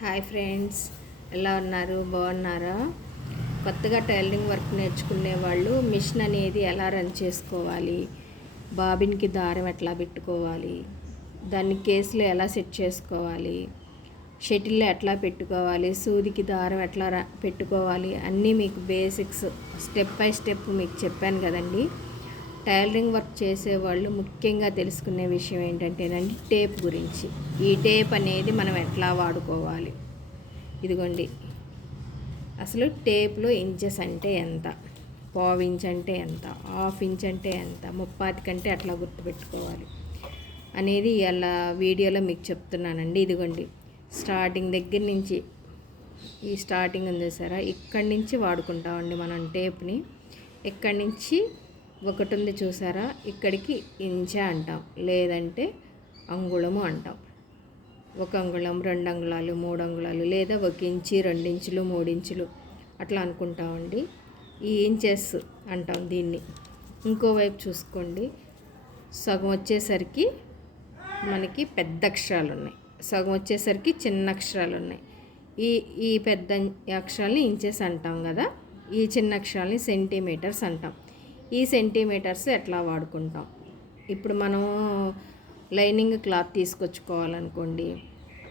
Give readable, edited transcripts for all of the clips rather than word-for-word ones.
Hi friends, ఎలా ఉన్నారు? బాగున్నారా? కొత్తగా టైలరింగ్ వర్క్ నేర్చుకునే వాళ్ళు మిషన్ అనేది ఎలా రన్ చేసుకోవాలి, బాబిన్కి దారం ఎట్లా పెట్టుకోవాలి, దాన్ని కేసులో ఎలా సెట్ చేసుకోవాలి, షటిల్లో ఎట్లా పెట్టుకోవాలి, సూదికి దారం ఎట్లా పెట్టుకోవాలి అన్నీ మీకు బేసిక్స్ స్టెప్ బై స్టెప్ మీకు చెప్పాను కదండి. టైలరింగ్ వర్క్ చేసేవాళ్ళు ముఖ్యంగా తెలుసుకునే విషయం ఏంటంటేనండి టేప్ గురించి. ఈ టేప్ అనేది మనం ఎట్లా వాడుకోవాలి. ఇదిగోండి, అసలు టేప్లో ఇంచెస్ అంటే ఎంత, పావు ఇంచ్ అంటే ఎంత, హాఫ్ ఇంచ్ అంటే ఎంత, ముప్పాతి కంటే అట్లా గుర్తుపెట్టుకోవాలి అనేది ఇలా వీడియోలో మీకు చెప్తున్నానండి. ఇదిగోండి, స్టార్టింగ్ దగ్గర నుంచి ఈ స్టార్టింగ్ ఉంది సారా, ఇక్కడి నుంచి వాడుకుంటామండి మనం టేప్ని. ఇక్కడి నుంచి ఒకటి ఉంది చూసారా, ఇక్కడికి ఇంచా అంటాం, లేదంటే అంగుళము అంటాం. 1 అంగుళం, 2 అంగుళాలు, 3 అంగుళాలు, లేదా 1 ఇంచు, 2 ఇంచులు, 3 ఇంచులు అట్లా అనుకుంటామండి. ఈ ఇంచెస్ అంటాం దీన్ని. ఇంకోవైపు చూసుకోండి, సగం వచ్చేసరికి మనకి పెద్ద అక్షరాలు ఉన్నాయి, సగం వచ్చేసరికి చిన్న అక్షరాలు ఉన్నాయి. ఈ ఈ పెద్ద అక్షరాలని ఇంచెస్ అంటాం కదా, ఈ చిన్న అక్షరాలని సెంటీమీటర్స్ అంటాం. ఈ సెంటీమీటర్స్ ఎట్లా వాడుకుంటాం. ఇప్పుడు మనం లైనింగ్ క్లాత్ తీసుకొచ్చుకోవాలనుకోండి,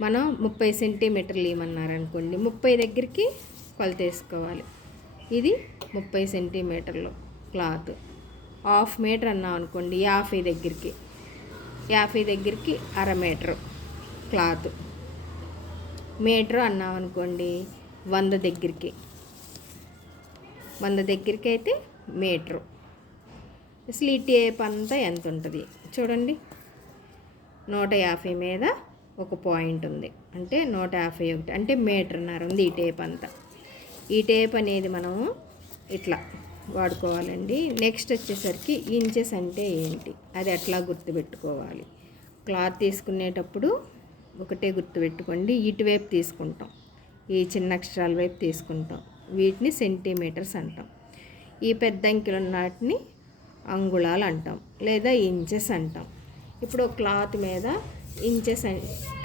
మనం 30 సెంటీమీటర్లు ఇవ్వమన్నారనుకోండి, 30 దగ్గరికి కొలత వేసుకోవాలి. ఇది 30 సెంటీమీటర్లు క్లాత్. హాఫ్ మీటర్ అన్నాం అనుకోండి, 50 దగ్గరికి, 50 దగ్గరికి అర మీటరు క్లాత్. మీటరు అన్నాం అనుకోండి, 100 దగ్గరికి, 100 దగ్గరికి అయితే మీటరు. అసలు ఈ టేప్ అంతా ఎంత ఉంటుంది చూడండి, 150 మీద ఒక పాయింట్ ఉంది, అంటే 151, అంటే మీటర్న్నర ఉంది ఈ టేప్ అంతా. ఈ టేప్ అనేది మనము ఇట్లా వాడుకోవాలండి. నెక్స్ట్ వచ్చేసరికి ఇంచెస్ అంటే ఏంటి, అది ఎట్లా గుర్తుపెట్టుకోవాలి. క్లాత్ తీసుకునేటప్పుడు ఒకటే గుర్తుపెట్టుకోండి, ఇటువైపు తీసుకుంటాం, ఈ చిన్న అక్షరాల వైపు తీసుకుంటాం, వీటిని సెంటీమీటర్స్ అంటాం. ఈ పెద్ద అంకెలు వాటిని అంగుళాలు అంటాం, లేదా ఇంచెస్ అంటాం. ఇప్పుడు క్లాత్ మీద ఇంచెస్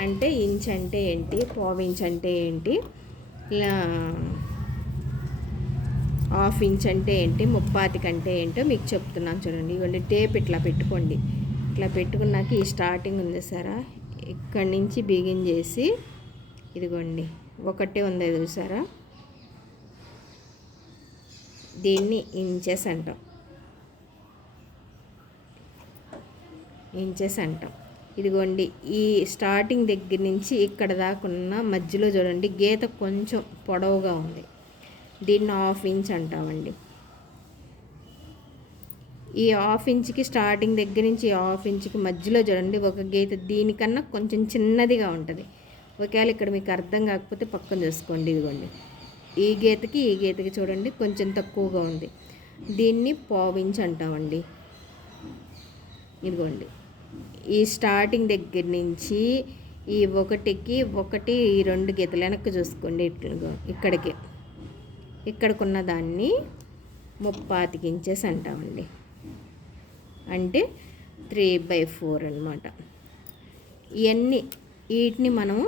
అంటే ఇంచ్ అంటే ఏంటి, పావు ఇంచ్ అంటే ఏంటి, హాఫ్ ఇంచ్ అంటే ఏంటి, ముప్పాతి కంటే ఏంటో మీకు చెప్తున్నాను చూడండి. ఇవ్వండి, టేప్ ఇట్లా పెట్టుకోండి. ఇట్లా పెట్టుకున్నాక ఈ స్టార్టింగ్ ఉంది సారా, ఇక్కడి నుంచి బిగిన్ చేసి ఇదిగోండి ఒకటే ఉంది చూసారా, దీన్ని ఇంచెస్ అంటాం, ఇంచెస్ అంటాం. ఇదిగోండి, ఈ స్టార్టింగ్ దగ్గర నుంచి ఇక్కడ దాకా ఉన్న మధ్యలో చూడండి గీత కొంచెం పొడవుగా ఉంది, దీన్ని హాఫ్ ఇంచ్ అంటామండి. ఈ హాఫ్ ఇంచ్కి స్టార్టింగ్ దగ్గర నుంచి హాఫ్ ఇంచ్కి మధ్యలో చూడండి ఒక గీత దీనికన్నా కొంచెం చిన్నదిగా ఉంటుంది. ఒకవేళ ఇక్కడ మీకు అర్థం కాకపోతే పక్కన చూసుకోండి. ఇదిగోండి, ఈ గీతకి చూడండి కొంచెం తక్కువగా ఉంది, దీన్ని పావు ఇంచ్ అంటామండి. ఇదిగోండి, ఈ స్టార్టింగ్ దగ్గర నుంచి ఈ ఒకటికి ఒకటి, ఈ 2 గీతలు వెనక్కి చూసుకోండి, ఇక్కడికి ఇక్కడికున్న దాన్ని 30 ఇంచెస్ అంటామండి, అంటే 3/4 అన్నమాట. ఇవన్నీ వీటిని మనము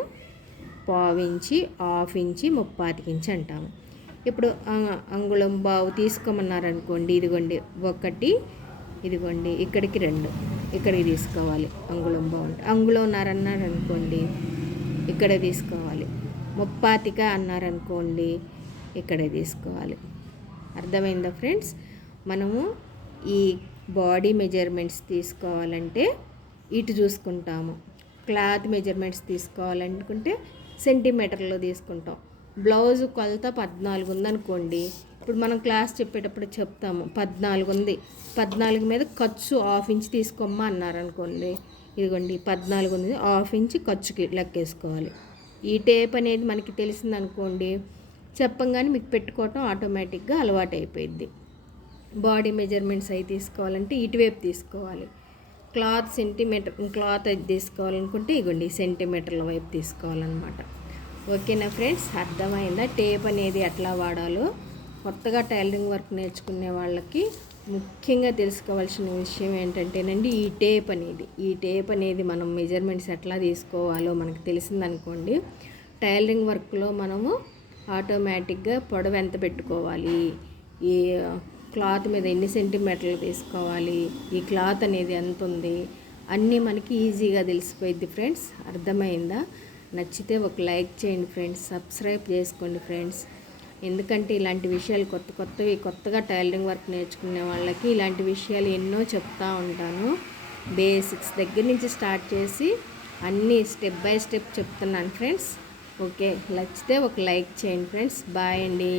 పావు ఇంచి, హాఫ్ ఇంచి, 30 ఇంచ్ అంటాము. ఇప్పుడు అంగుళం బావు తీసుకోమన్నారనుకోండి, ఇదిగోండి 1, ఇదిగోండి ఇక్కడికి 2, ఇక్కడికి తీసుకోవాలి. అంగుళం బాగుంటుంది, అంగుళంన్నర అన్నారనుకోండి ఇక్కడే తీసుకోవాలి. ముప్పాతిక అన్నారనుకోండి ఇక్కడే తీసుకోవాలి. అర్థమైందా ఫ్రెండ్స్? మనము ఈ బాడీ మెజర్మెంట్స్ తీసుకోవాలంటే ఇటు చూసుకుంటాము, క్లాత్ మెజర్మెంట్స్ తీసుకోవాలనుకుంటే సెంటీమీటర్లో తీసుకుంటాం. బ్లౌజ్ కొలత 14 ఉందనుకోండి, ఇప్పుడు మనం క్లాస్ చెప్పేటప్పుడు చెప్తాము 14 ఉంది, 14 మీద ఖర్చు హాఫ్ ఇంచ్ తీసుకోమ్మా అన్నారనుకోండి, ఇదిగోండి 14 ఉంది, హాఫ్ ఇంచ్ ఖర్చుకి లెక్కేసుకోవాలి. ఈ టేప్ అనేది మనకి తెలిసిందనుకోండి, చెప్పంగానే మీకు పెట్టుకోవటం ఆటోమేటిక్గా అలవాటు అయిపోయింది. బాడీ మెజర్మెంట్స్ అవి తీసుకోవాలంటే ఇటువైపు తీసుకోవాలి. క్లాత్ సెంటీమీటర్ క్లాత్ అది తీసుకోవాలనుకుంటే ఇగోండి సెంటీమీటర్ల వైపు తీసుకోవాలన్నమాట. ఓకేనా ఫ్రెండ్స్, అర్థమైందా టేప్ అనేది ఎట్లా వాడాలో? కొత్తగా టైలరింగ్ వర్క్ నేర్చుకునే వాళ్ళకి ముఖ్యంగా తెలుసుకోవాల్సిన విషయం ఏంటంటేనండి ఈ టేప్ అనేది మనం మెజర్మెంట్స్ ఎట్లా తీసుకోవాలో మనకు తెలిసిందనుకోండి, టైలరింగ్ వర్క్లో మనము ఆటోమేటిక్గా పొడవు ఎంత పెట్టుకోవాలి, ఈ క్లాత్ మీద ఎన్ని సెంటీమీటర్లు తీసుకోవాలి, ఈ క్లాత్ అనేది ఎంత ఉంది, అన్నీ మనకి ఈజీగా తెలిసిపోయిద్ది ఫ్రెండ్స్. అర్థమైందా? నచ్చితే ఒక లైక్ చేయండి ఫ్రెండ్స్, సబ్స్క్రైబ్ చేసుకోండి ఫ్రెండ్స్. ఎందుకంటే ఇలాంటి విషయాలు కొత్తగా టైలరింగ్ వర్క్ నేర్చుకునే వాళ్ళకి ఇలాంటి విషయాలు ఎన్నో చెప్తూ ఉంటాను. బేసిక్స్ దగ్గర నుంచి స్టార్ట్ చేసి అన్నీ స్టెప్ బై స్టెప్ చెప్తున్నాను ఫ్రెండ్స్. ఓకే, నచ్చితే ఒక లైక్ చేయండి ఫ్రెండ్స్. బాయ్ అండి.